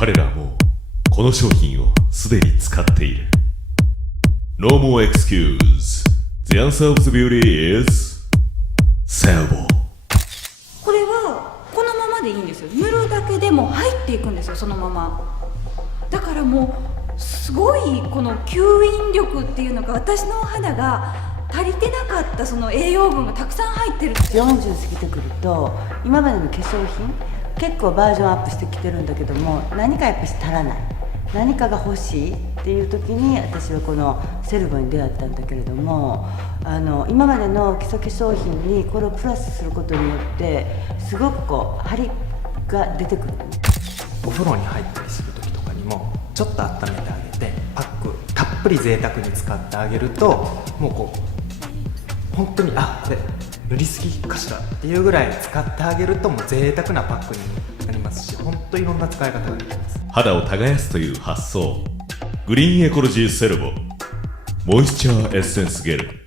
彼らはもうこの商品をすでに使っている。 No more excuse. The answer of the beauty is Selvo。 これはこのままでいいんですよ。塗るだけでも入っていくんですよ、そのまま。だからもうすごいこの吸引力っていうのが、私のお肌が足りてなかったその栄養分がたくさん入ってる。40過ぎてくると今までの化粧品結構バージョンアップしてきてるんだけども、何かやっぱり足らない、何かが欲しいっていう時に私はこのセルボに出会ったんだけれども、今までの基礎化粧品にこれをプラスすることによってすごくこう張りが出てくる。お風呂に入ったりする時とかにもちょっと温めてあげて、パックたっぷり贅沢に使ってあげると、もうこう本当にこれ塗りすぎかしらっていうぐらい使ってあげると、もう贅沢なパックになりますし、本当いろんな使い方ができます。肌を耕すという発想。グリーンエコロジーセルボモイスチャーエッセンスゲル。